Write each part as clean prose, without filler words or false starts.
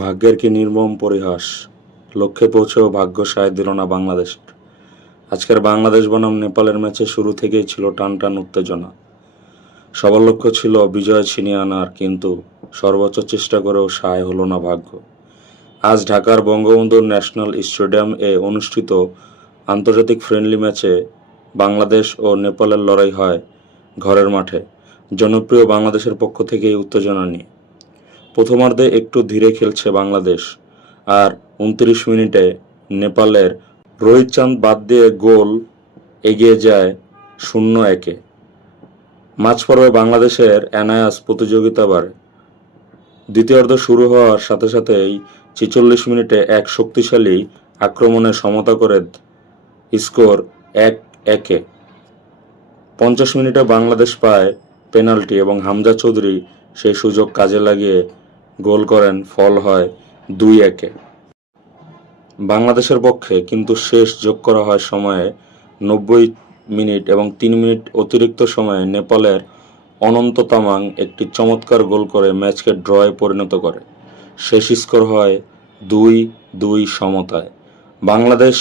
ভাগ্যের কি নির্মম পরিহাস, লক্ষ্যে পৌঁছেও ভাগ্য সায় দিল না বাংলাদেশ। আজকের বাংলাদেশ বনাম নেপালের ম্যাচে শুরু থেকেই ছিল টানটান উত্তেজনা। সবার লক্ষ্য ছিল বিজয় ছিনিয়ে আনার, কিন্তু সর্বোচ্চ চেষ্টা করেও সায় হলো না ভাগ্য। আজ ঢাকার বঙ্গবন্ধু ন্যাশনাল স্টেডিয়াম অনুষ্ঠিত আন্তর্জাতিক ফ্রেন্ডলি ম্যাচে বাংলাদেশ ও নেপালের লড়াই হয় ঘরের মাঠে, জনপ্রিয় বাংলাদেশের পক্ষ থেকেই উত্তেজনা নিয়ে। প্রথমার্ধে একটু ধীরে খেলছে বাংলাদেশ, আর ২৯ মিনিটে নেপালের রোহিত চাঁদ বাদ দিয়ে গোল এগিয়ে যায় ০-১-এ। মাঝপর্বে বাংলাদেশের এনায়াস প্রতিযোগিতা বাড়ে। দ্বিতীয়ার্ধ শুরু হওয়ার সাথে সাথেই ৪৬ মিনিটে এক শক্তিশালী আক্রমণে সমতা করে স্কোর ১-১-এ। ৫০ মিনিটে বাংলাদেশ পায় পেনাল্টি এবং হামজা চৌধুরী সেই সুযোগ কাজে লাগিয়ে গোল করেন। ফল হয় ২-১-এ বাংলাদেশের পক্ষে, কিন্তু শেষ যোগ করা হয় সময়ে ৯০ মিনিট এবং ৩ মিনিট অতিরিক্ত সময়ে নেপালের অনন্ত তামাং একটি চমৎকার গোল করে ম্যাচকে ড্রয়ে পরিণত করে। শেষ স্কোর হয় ২-২ সমতায়। বাংলাদেশ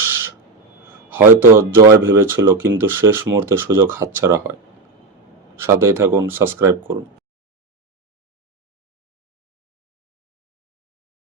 হয়তো জয় ভেবেছিল, কিন্তু শেষ মুহূর্তে সুযোগ হাতছাড়া হয়। সাথেই থাকুন, সাবস্ক্রাইব করুন।